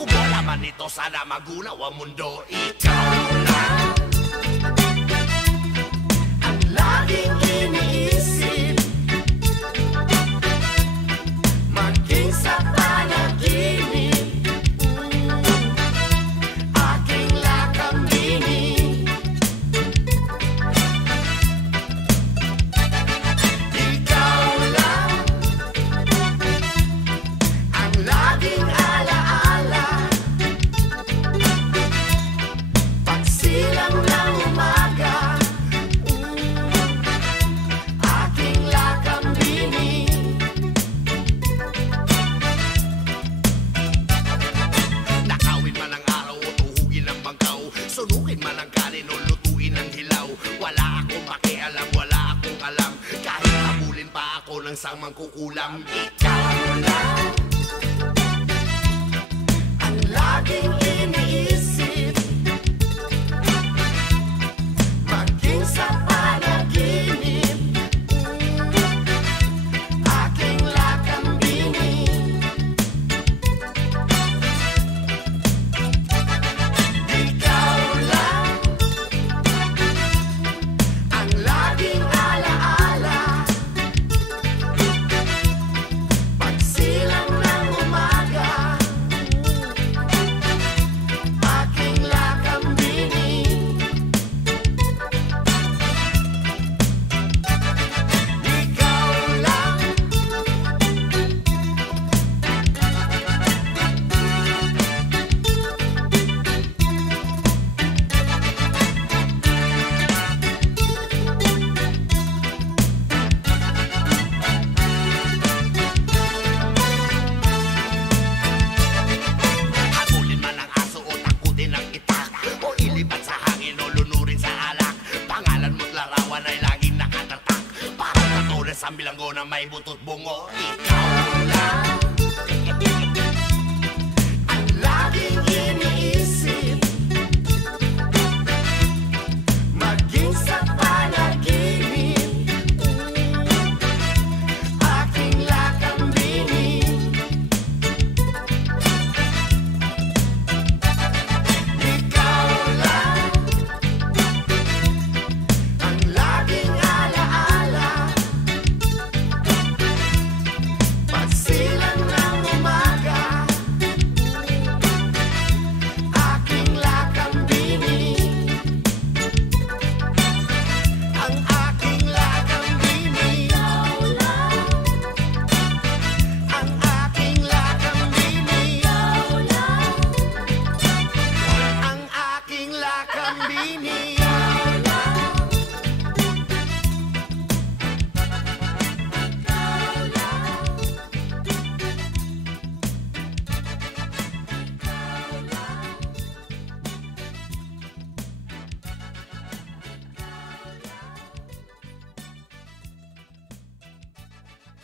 Kung wala man ito, sana magunaw ang mundo. Ikaw lang ang laging iniisip, maging sa panaginip. Aking lakambini, ikaw lang ang laging alaala, pagsilang ng umaga. Aking lakambini, nakawin man ang araw o tuhugin ang bangkaw, sunukin man ang kanin o lutuin ang hilaw. Wala akong pakialam, wala akong alam, kahit habulin pa ako ng sang mangkukulam.